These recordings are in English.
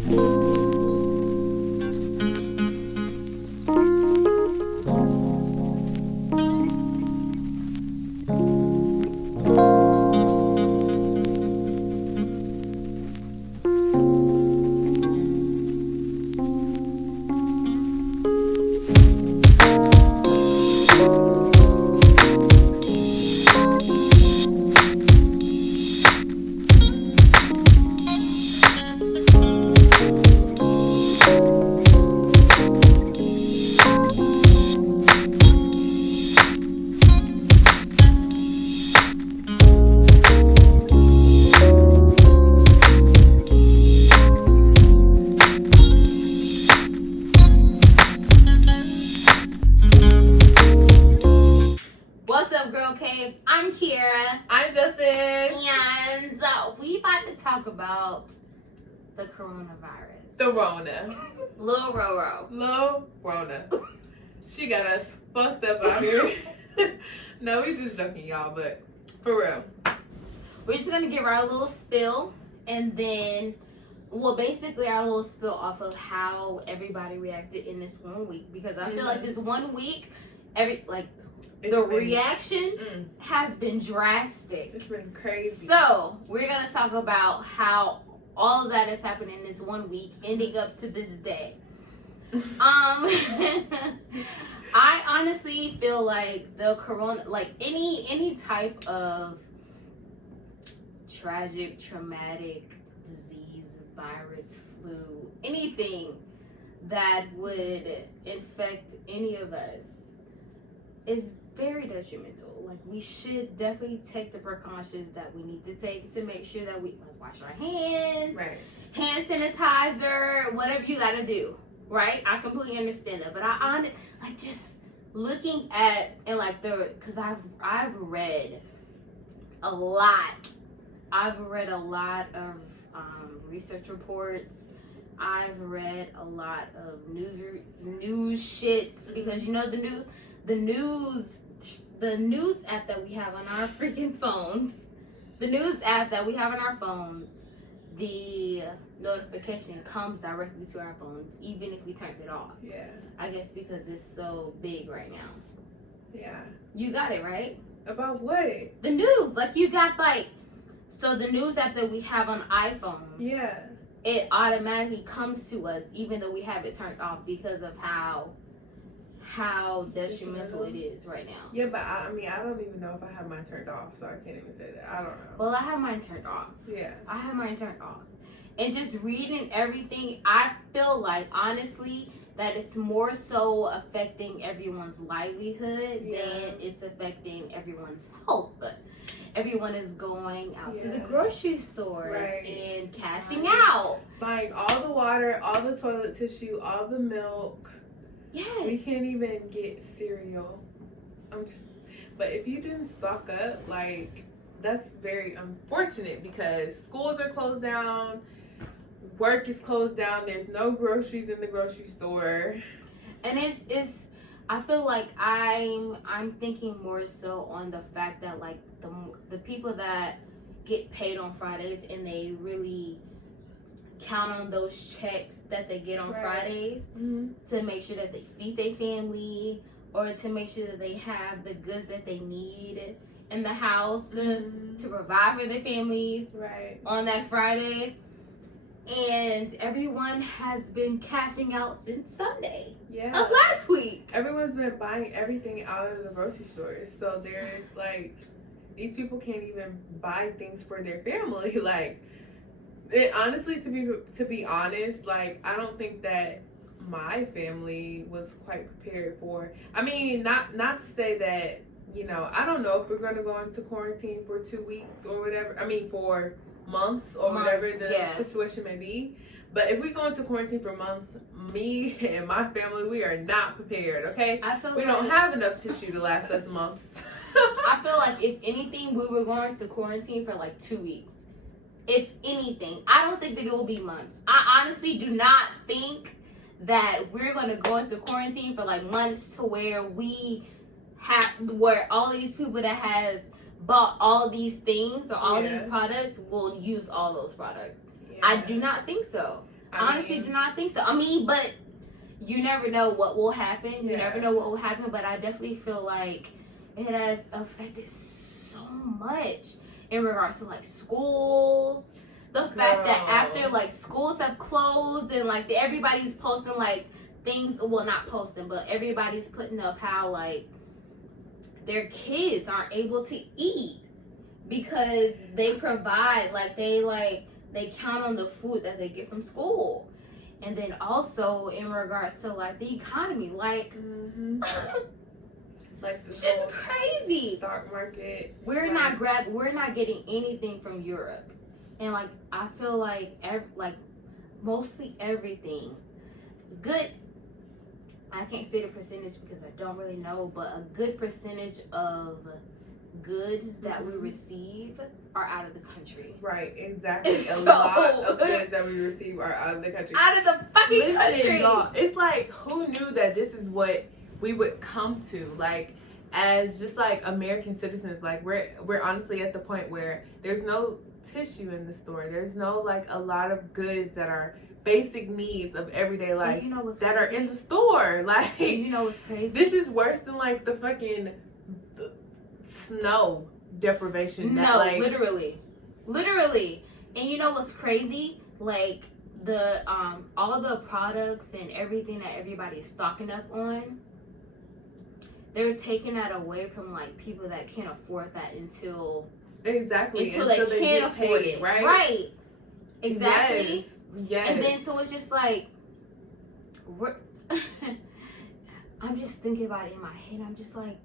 What's up, Girl Cave? I'm Kiera. I'm Justin. And we about to talk about the coronavirus. The Rona. Lil Roro. Lil Rona. She got us fucked up out here. No, we just joking, y'all, but for real. We're just going to give our little spill and then, well, basically our little spill off of how everybody reacted in this 1 week. Because I feel like this 1 week, the reaction has been drastic. It's been crazy. So, we're going to talk about how all of that has happened in this 1 week, ending up to this day. I honestly feel like the corona, like any type of tragic, traumatic disease, virus, flu, anything that would infect any of us is very detrimental. Like, we should definitely take the precautions that we need to take to make sure that we wash our hands, Right. hand sanitizer, whatever you gotta do, right? I completely understand that, but just looking at and because I've read a lot. I've read a lot of research reports. I've read a lot of news shits because the news app that we have on our freaking phones, the notification comes directly to our phones, even if we turned it off. Yeah. I guess because it's so big right now. Yeah. You got it, right? About what? The news. You got so the news app that we have on iPhones. Yeah. It automatically comes to us even though we have it turned off because of how detrimental it is right now. Yeah, but I don't even know if I have mine turned off, so I can't even say that. I don't know. Well, I have mine turned off. Yeah. I have mine turned off. And just reading everything, I feel like, honestly, that it's more so affecting everyone's livelihood than it's affecting everyone's health. Everyone is going out to the grocery stores and cashing out. Buying all the water, all the toilet tissue, all the milk. Yes. We can't even get cereal. But if you didn't stock up, that's very unfortunate because schools are closed down, work is closed down, there's no groceries in the grocery store. And it's I feel like I'm thinking more so on the fact that the people that get paid on Fridays and they really count on those checks that they get on Fridays to make sure that they feed their family or to make sure that they have the goods that they need in the house to provide for their families on that Friday. And everyone has been cashing out since Sunday of last week. Everyone's been buying everything out of the grocery stores. So there's these people can't even buy things for their family. Honestly, to be honest, I don't think that my family was quite prepared for. I mean, not to say that, I don't know if we're going to go into quarantine for 2 weeks or whatever. I mean, for months or whatever the situation may be. But if we go into quarantine for months, me and my family, we are not prepared, okay? We don't have enough tissue to last us months. I feel like if anything, we were going to quarantine for 2 weeks. If anything, I don't think that it will be months. I honestly do not think that we're going to go into quarantine for months to where where all these people that has bought all these things or all these products will use all those products. I do not think so. honestly do not think so. I mean, but you never know what will happen. You never know what will happen. But I definitely feel like it has affected so much in regards to like schools. The fact that after like schools have closed and like everybody's posting like things, well, not posting, but everybody's putting up how like their kids aren't able to eat because they provide they count on the food that they get from school. And then also in regards to like the economy, like like the shit's crazy. Stock market. We're not getting anything from Europe. And like I feel like mostly everything good, I can't say the percentage because I don't really know, but a good percentage of goods that we receive are out of the country. Right, exactly. A lot of goods that we receive are out of the country. Out of the fucking country. Y'all, it's like, who knew that this is what we would come to? Like, as just like American citizens, like we're honestly at the point where there's no tissue in the store. There's no like a lot of goods that are basic needs of everyday life that are in the store. Like, you know what's crazy? This is worse than like the fucking snow deprivation. No, like, literally. And you know what's crazy? Like the all the products and everything that everybody is stocking up on, they're taking that away from like people that can't afford that until they can't afford it, right? Exactly. Yes. And then so it's just like I'm just thinking about it in my head. I'm just like,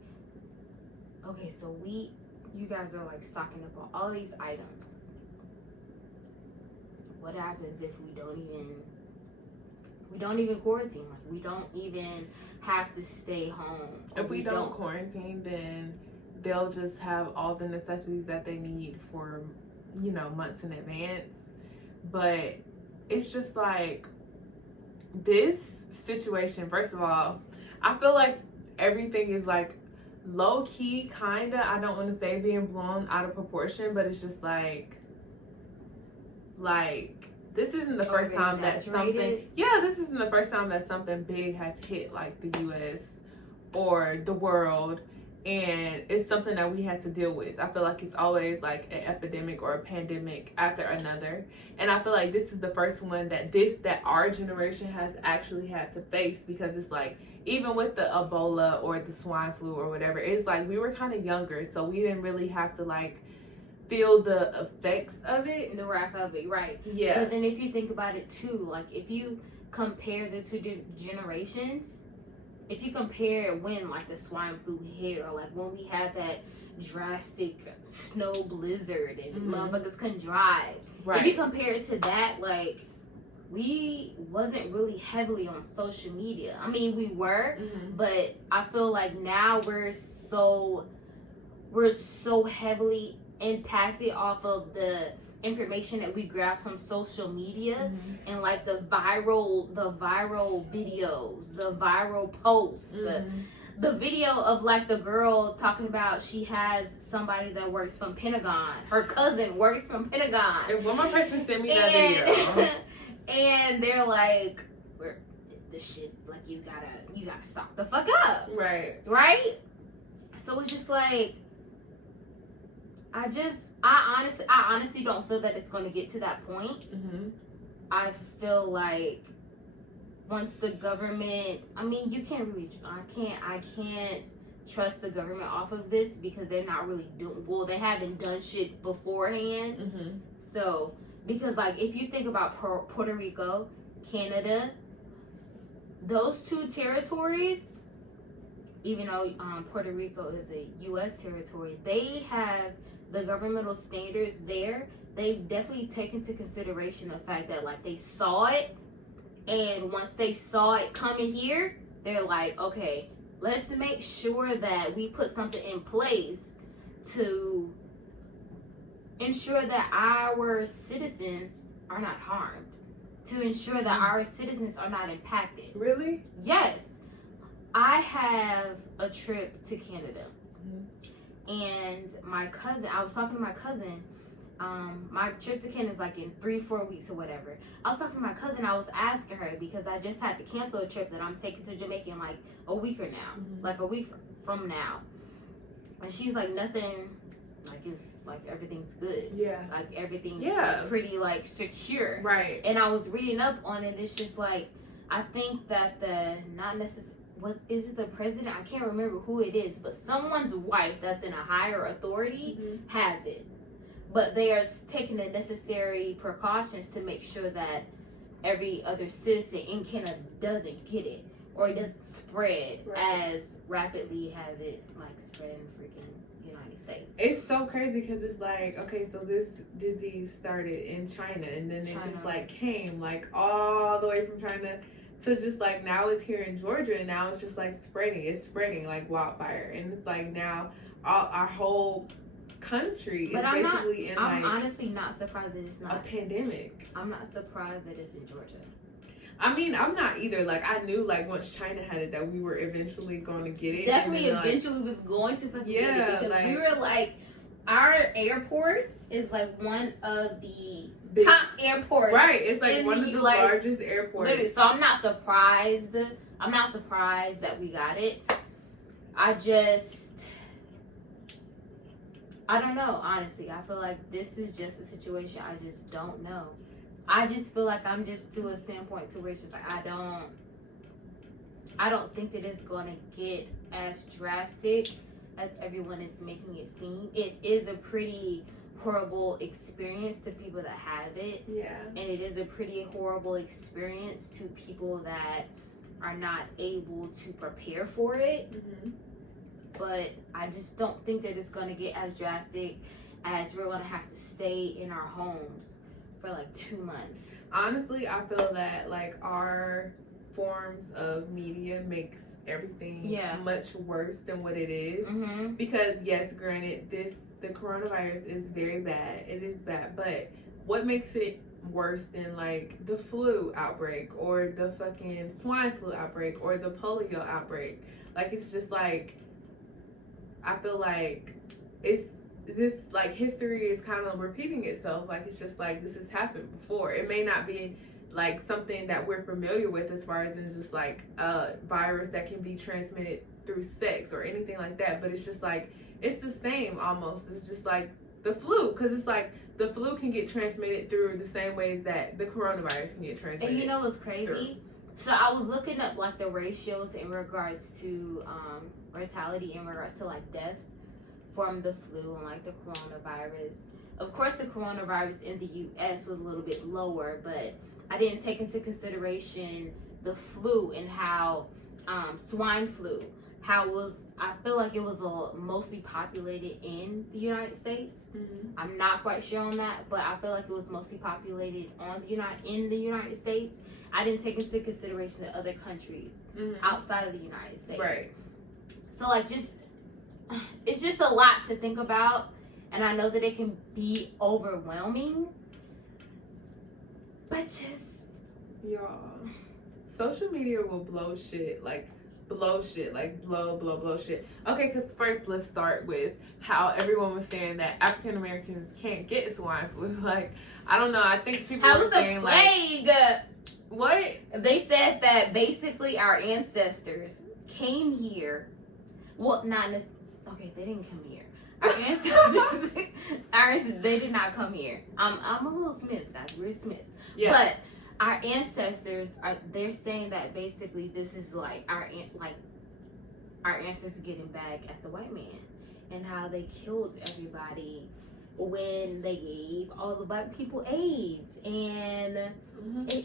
okay, so you guys are like stocking up on all these items. What happens if we don't even quarantine? Like we don't even have to stay home. If we don't quarantine, then they'll just have all the necessities that they need for, months in advance. But it's just like this situation, first of all, I feel like everything is like low key, kinda, I don't want to say being blown out of proportion, but it's just like this isn't the first time that something big has hit like the US or the world, and it's something that we had to deal with. I feel like it's always like an epidemic or a pandemic after another, and I feel like this is the first one that our generation has actually had to face, because it's like, even with the Ebola or the swine flu or whatever, it's like we were kind of younger, so we didn't really have to like feel the effects of it, the wrath of it, right? Yeah. But then if you think about it too, like if you compare the two generations, if you compare when like the swine flu hit, or like when we had that drastic snow blizzard and motherfuckers couldn't drive, right? If you compare it to that, like we wasn't really heavily on social media. I mean, we were, but I feel like now we're so heavily impacted off of the information that we grab from social media, and like the viral videos, the viral posts, the video of like the girl talking about she has somebody that works from Pentagon, her cousin works from Pentagon, and one more person sent me that video. And they're like, this shit, like you gotta stop the fuck up, right? So it's just like, I honestly don't feel that it's going to get to that point. I feel like once the government, I mean, you can't really, I can't trust the government off of this, because they're not really they haven't done shit beforehand. So, because like if you think about Puerto Rico, Canada, those two territories, even though Puerto Rico is a U.S. territory, they have the governmental standards there. They've definitely taken into consideration the fact that like they saw it, and once they saw it coming here, they're like, okay, let's make sure that we put something in place to ensure that our citizens are not harmed, to ensure that our citizens are not impacted. Really? Yes. I have a trip to Canada. And my cousin, I was talking to my cousin, my trip to Canada is like in 3-4 weeks or whatever. I was talking to my cousin. I was asking her because I just had to cancel a trip that I'm taking to Jamaica in like a week or now, like a week from now. And she's like, nothing, like if like everything's good, like everything's like, pretty like secure, right? And I was reading up on it. It's just like I think that the not necessarily. Is it the president? I can't remember who it is, but someone's wife that's in a higher authority has it. But they are taking the necessary precautions to make sure that every other citizen in Canada doesn't get it or it doesn't spread as rapidly as it like spread in freaking United States. It's so crazy because it's like, okay, so this disease started in China and then it just like came like all the way from China. So just like now it's here in Georgia and now it's just like spreading. It's spreading like wildfire. And it's like now our whole country is basically in I'm like honestly not surprised that it's not a pandemic. I'm not surprised that it's in Georgia. I mean, I'm not either. Like I knew like once China had it that we were eventually going to get it. Definitely eventually was going to fucking get it because like, we were like our airport is like one of the top airports. Right, it's like one of the largest airports. Literally, so I'm not surprised. I'm not surprised that we got it. I don't know, honestly. I feel like this is just a situation I just don't know. I just feel like I'm just to a standpoint to where it's just like I don't think that it's going to get as drastic as everyone is making it seem. It is a pretty horrible experience to people that have it. Yeah. And it is a pretty horrible experience to people that are not able to prepare for it. But I just don't think that it's going to get as drastic as we're going to have to stay in our homes for like 2 months. Honestly, I feel that like our forms of media makes everything much worse than what it is. Because yes, granted, the coronavirus is very bad. It is bad, but what makes it worse than like the flu outbreak or the fucking swine flu outbreak or the polio outbreak? Like it's just like I feel like it's this like history is kind of repeating itself. Like it's just like this has happened before. It may not be like something that we're familiar with as far as in just like a virus that can be transmitted through sex or anything like that, but it's just like it's the same almost. It's just like the flu, because it's like the flu can get transmitted through the same ways that the coronavirus can get transmitted. And you know what's crazy? Through. So I was looking up like the ratios in regards to mortality in regards to like deaths from the flu and like the coronavirus. Of course, the coronavirus in the U.S. was a little bit lower, but I didn't take into consideration the flu and how swine flu. I feel like it was mostly populated in the United States. I'm not quite sure on that, but I feel like it was mostly populated in the United States. I didn't take into consideration the other countries outside of the United States. Right. So like it's just a lot to think about, and I know that it can be overwhelming, but just y'all, social media will blow shit like blow shit. Okay, because first let's start with how everyone was saying that African Americans can't get swine flu. Like I don't know, I think people were saying plague. Like what they said that basically our ancestors came here. Well, not necessarily. Okay, they didn't come here. Our ancestors, they did not come here. I'm a little Smiths, guys. We're Smiths. Yeah. But our ancestors they're saying that basically this is like our ancestors getting back at the white man and how they killed everybody when they gave all the black people AIDS. And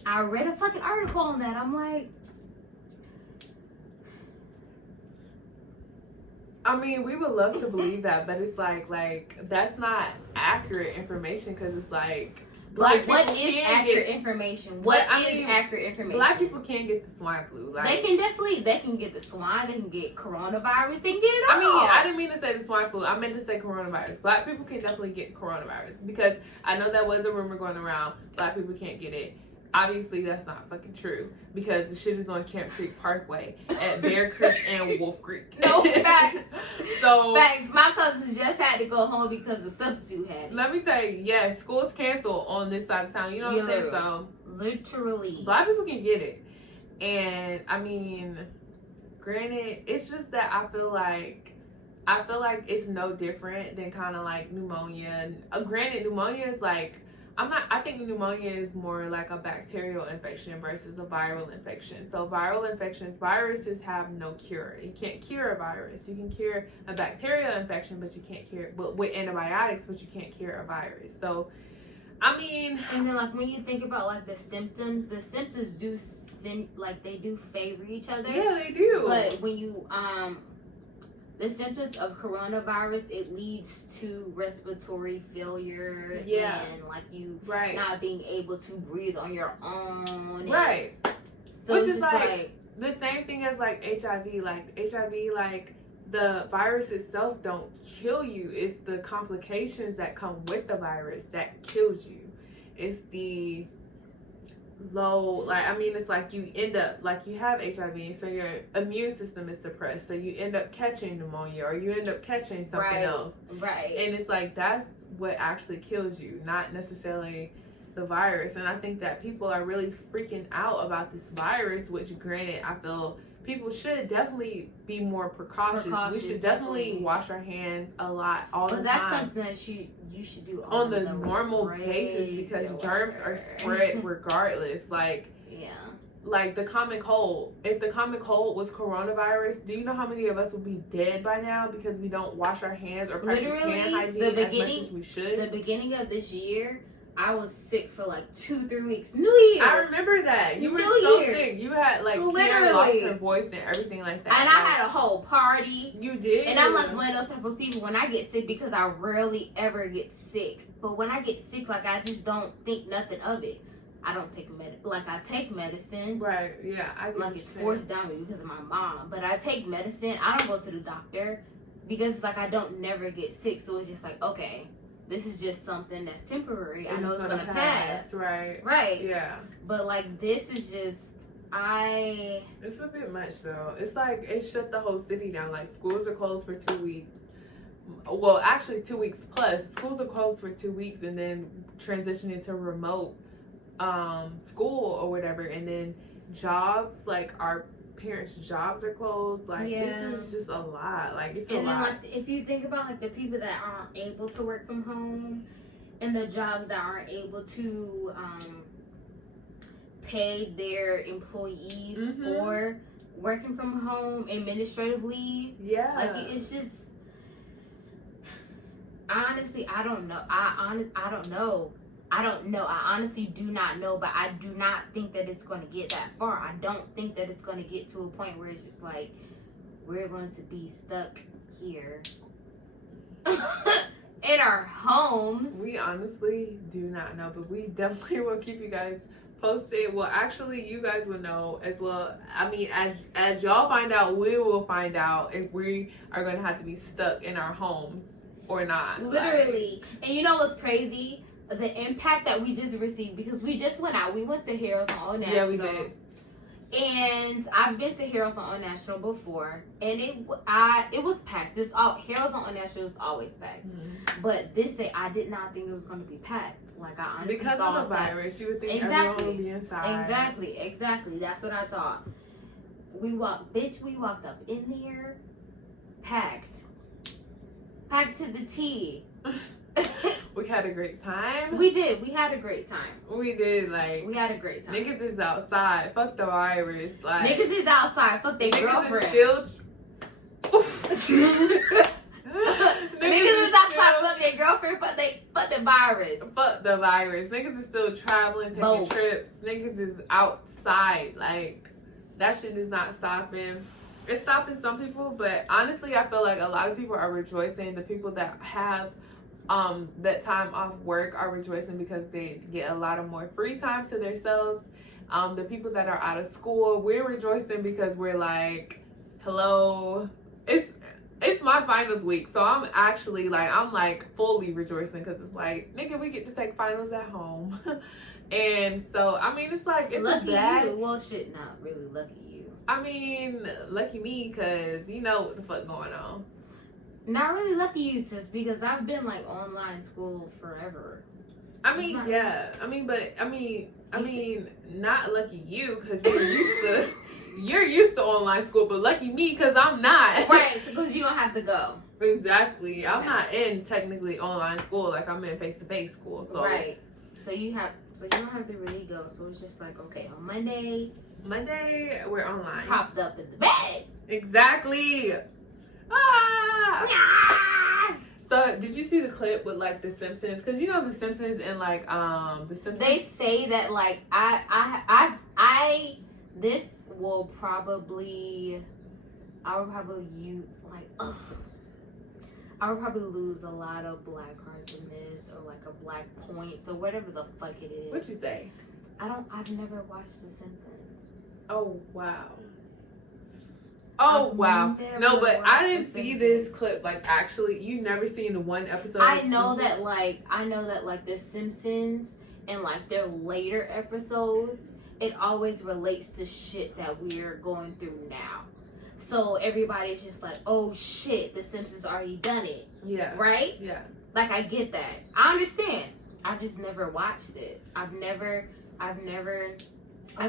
I read a fucking article on that. I'm like, I mean, we would love to believe that, but it's like that's not accurate information, because it's like Black what is accurate information? What is accurate information? Black people can get the swine flu. Like, they can get the swine. They can get coronavirus. They can get it all. I mean, I didn't mean to say the swine flu. I meant to say coronavirus. Black people can definitely get coronavirus, because I know that was a rumor going around. Black people can't get it. Obviously, that's not fucking true because the shit is on Camp Creek Parkway at Bear Creek and Wolf Creek. No, facts. So facts. My cousins just had to go home because the substitute had it. let me tell you, yeah, school's canceled on this side of town. You know what I'm saying? So literally, Black people can get it, and I mean, granted, it's just that I feel like it's no different than kind of like pneumonia. Granted, pneumonia is like. I think pneumonia is more like a bacterial infection versus a viral infection. So viral infections, viruses have no cure. You can't cure a virus. You can cure a bacterial infection, but you can't cure but with antibiotics, but you can't cure a virus. So, I mean, and then like when you think about like the symptoms do they do favor each other. Yeah, they do. But when you the symptoms of coronavirus, it leads to respiratory failure and like you not being able to breathe on your own. Right. So which it's is just like the same thing as like HIV. Like HIV, like the virus itself don't kill you. It's the complications that come with the virus that kills you. It's the low, like, I mean, it's like you end up, like you have HIV, so your immune system is suppressed, so you end up catching pneumonia or you end up catching something else. Right. And it's like, that's what actually kills you, not necessarily the virus. And I think that people are really freaking out about this virus, which granted, I feel people should definitely be more precautious. We should definitely wash our hands a lot all the time. But that's something that you should do on the normal basis because germs are spread regardless. Like, like the common cold. If the common cold was coronavirus, do you know how many of us would be dead by now because we don't wash our hands or practice hand hygiene as much as we should? The beginning of this year, I was sick for like 2-3 weeks. New Year's. I remember that. You were so sick. You had like literally lost your voice and everything like that. And I had a whole party. You did. And I'm like one of those type of people when I get sick, because I rarely ever get sick. But when I get sick, like I just don't think nothing of it. I don't take I take medicine. Right. Yeah. I like it's forced down me because of my mom. But I take medicine. I don't go to the doctor because it's like I don't never get sick. So it's just like, okay, this is just something that's temporary. I know it's gonna pass. Right. Right. Yeah. But like this is just it's a bit much though. It's like it shut the whole city down. Like schools are closed for 2 weeks. Well, actually 2 weeks plus. Schools are closed for 2 weeks and then transition into remote school or whatever, and then jobs, like our parents' jobs are closed. Like this is just a lot. Like it's a lot. And like if you think about like the people that aren't able to work from home and the jobs that aren't able to pay their employees for working from home, administrative leave. Yeah. Like it's just honestly, I don't know. I honestly do not know, but I do not think that it's going to get that far. I don't think that it's going to get to a point where it's just like we're going to be stuck here in our homes. We honestly do not know, but we definitely will keep you guys posted. Well, actually, you guys will know as well. I mean, as y'all find out, we will find out if we are going to have to be stuck in our homes or not. Literally. And you know what's crazy? The impact that we just received, because we just went out. We went to Heroes on Old National. Yeah, we did. And I've been to Heroes on Old National before, and it was packed. Heroes on Old National is always packed, but this day I did not think it was going to be packed. Like I honestly because thought of the virus, you would think everyone would be inside. Exactly. That's what I thought. We walked up in there, packed to the T. We had a great time. We did. We had a great time. We did. Like, we had a great time. Niggas is outside. Fuck the virus. Like, niggas is outside. Fuck their girlfriend. Niggas is outside. Fuck their girlfriend. Fuck the virus. Fuck the virus. Niggas is still traveling, taking trips. Niggas is outside. Like, that shit is not stopping. It's stopping some people, but honestly, I feel like a lot of people are rejoicing. The people that have that time off work are rejoicing because they get a lot of more free time to themselves. The people that are out of school, we're rejoicing because we're like, hello, it's my finals week, so I'm actually like, I'm like fully rejoicing because it's like, nigga, we get to take finals at home. And so, I mean, it's like, it's lucky a bad... you. Well, shit, not really lucky you. I mean, lucky me, because you know what the fuck going on. Not really lucky you, sis, because I've been like online school forever. I mean, yeah. I mean, but I mean, not lucky you, because you're used to online school, but lucky me, because I'm not. Right, because you don't have to go. Exactly. I'm not in technically online school, like I'm in face-to-face school. So right. So you don't have to really go. So it's just like, okay, on Monday we're online. Propped up in the bed. Exactly. Ah! So did you see the clip with like the Simpsons? Because you know the Simpsons and like the Simpsons. They say that like this will probably I would probably lose a lot of black hearts in this, or like a black points, or whatever the fuck it is. What'd you say? I've never watched The Simpsons. Oh wow. Oh wow. No, but I didn't see this clip. Like actually, you never seen the one episode. I know that like The Simpsons and like their later episodes, it always relates to shit that we're going through now. So everybody's just like, oh shit, The Simpsons already done it. Yeah. Right? Yeah. Like I get that. I understand. I've just never watched it. I felt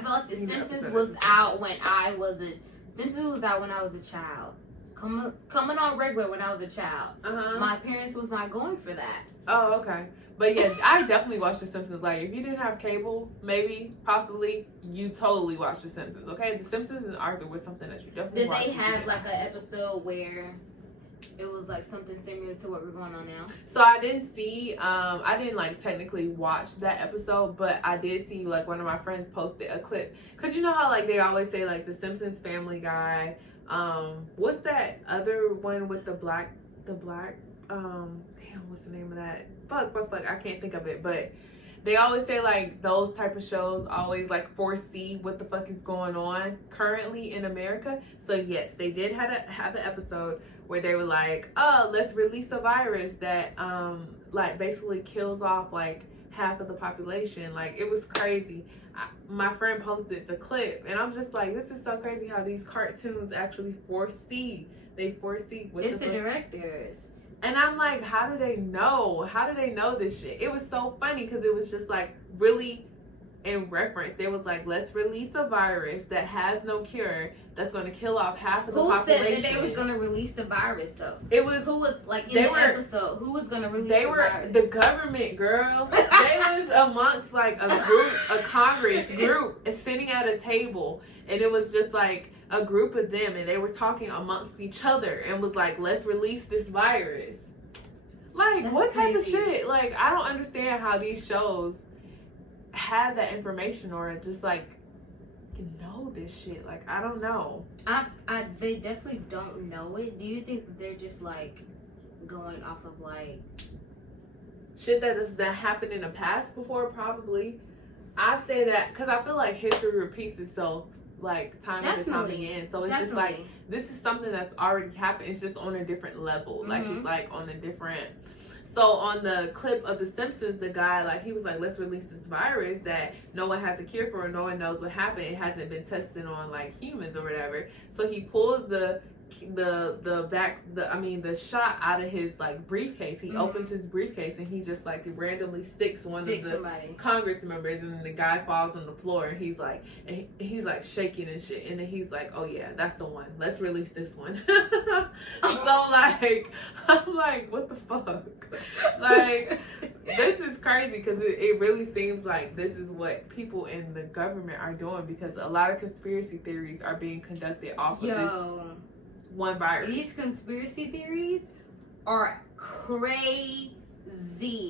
like The Simpsons was out when I was a child. It's coming on regular when I was a child. My parents was not going for that. Oh, okay. But yeah, I definitely watched The Simpsons. Like, if you didn't have cable, maybe, possibly, you totally watched The Simpsons, okay? The Simpsons and Arthur was something that you definitely watched. Did they have, like, an episode where it was, like, something similar to what we're going on now? So, I didn't see, I didn't, like, technically watch that episode, but I did see, like, one of my friends posted a clip. Because you know how, like, they always say, like, The Simpsons, Family Guy, what's that other one with the black, damn, what's the name of that? Fuck, I can't think of it, but they always say like those type of shows always like foresee what the fuck is going on currently in America. So yes, they did have an episode where they were like, oh, let's release a virus that like basically kills off like half of the population. Like it was crazy. My friend posted the clip and I'm just like, this is so crazy how these cartoons actually foresee. They foresee what it's the directors. And I'm like, how do they know? How do they know this shit? It was so funny because it was just like really in reference. They was like, let's release a virus that has no cure that's going to kill off half of the population. Who said that they was going to release the virus though? It was who was like in the episode? Who was going to release the virus? The government, girl. They was amongst like a Congress group sitting at a table, and it was just like a group of them, and they were talking amongst each other and was like, let's release this virus. Like, that's what type crazy. Of shit? Like, I don't understand how these shows have that information or just like know this shit. Like, I don't know. They definitely don't know it. Do you think that they're just like going off of like shit that happened in the past before? Probably. I say that because I feel like history repeats itself like time and time again. So it's just like this is something that's already happened. It's just on a different level. Like it's like on a different. So on the clip of The Simpsons, the guy like he was like, let's release this virus that no one has a cure for, no one knows what happened. It hasn't been tested on like humans or whatever. So he pulls the shot out of his like briefcase. He opens his briefcase and he just like randomly sticks of the Congress members, and the guy falls on the floor and he's like shaking and shit, and then he's like, oh yeah, that's the one, let's release this one. So like I'm like, what the fuck? Like this is crazy because it really seems like this is what people in the government are doing, because a lot of conspiracy theories are being conducted off of this one virus. These conspiracy theories are crazy.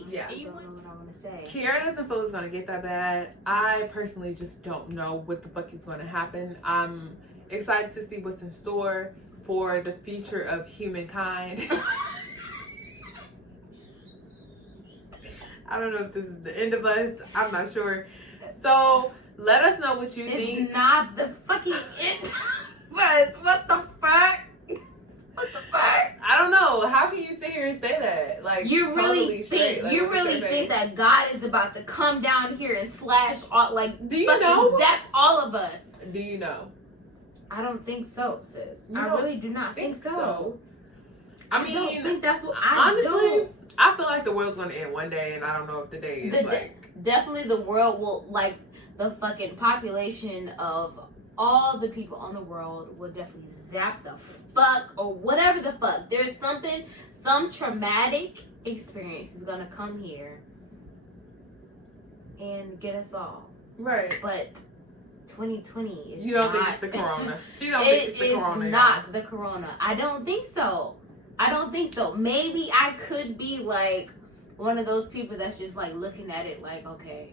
Yeah. I don't know what I want to say. Kiara doesn't feel it's going to get that bad. I personally just don't know what the fuck is going to happen. I'm excited to see what's in store for the future of humankind. I don't know if this is the end of us. I'm not sure. So let us know what you think. It's not the fucking end of us. What the fuck? What the fuck? I don't know. How can you sit here and say that? Like, You really totally straight. Like, you what's really your think face? that God is about to come down here and slash all, like, Do you fucking know? zap all of us? Do you know? I don't think so, sis. You I don't really do not think so. I I don't mean, think that's what I honestly, don't. I feel like the world's gonna end one day, and I don't know if the day is Definitely the world will, like, the fucking population of all the people on the world will definitely zap the fuck or whatever the fuck. There's something, some traumatic experience is gonna come here and get us all. right. But 2020 is You don't not, think it's the corona? She don't think it's the corona. It is not the corona. I don't think so. I don't think so. Maybe I could be like one of those people that's just like looking at it like, okay,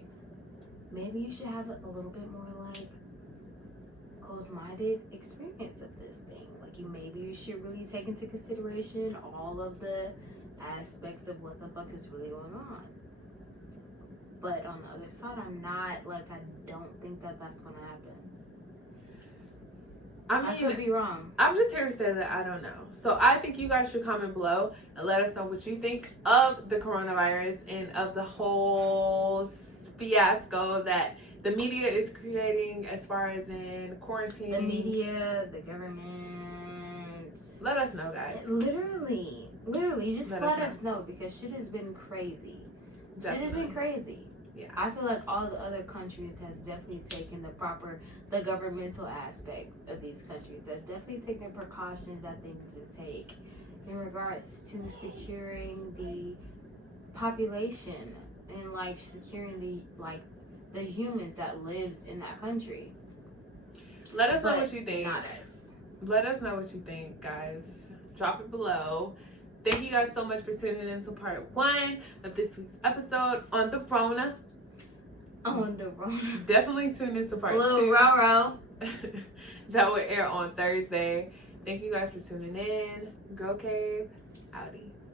maybe you should have a little bit more like closed-minded experience of this thing. Like maybe you should really take into consideration all of the aspects of what the fuck is really going on. But on the other side, I'm not like, I don't think that that's gonna happen. I could be wrong. I'm just here to say that I don't know. So I think you guys should comment below and let us know what you think of the coronavirus and of the whole fiasco that the media is creating as far as in quarantine. The media, the government. Let us know, guys. Literally, just let us know because shit has been crazy. Definitely. Shit has been crazy. Yeah. I feel like all the other countries have definitely taken the governmental aspects of these countries have definitely taken the precautions that they need to take in regards to securing the population and like securing the humans that lives in that country. Let us know what you think. Not us. Let us know what you think, guys. Drop it below. Thank you guys so much for tuning in to part 1 of this week's episode on the Rona. On the road. Definitely tune into part 2. Little row. That will air on Thursday. Thank you guys for tuning in. Girl Cave, outie.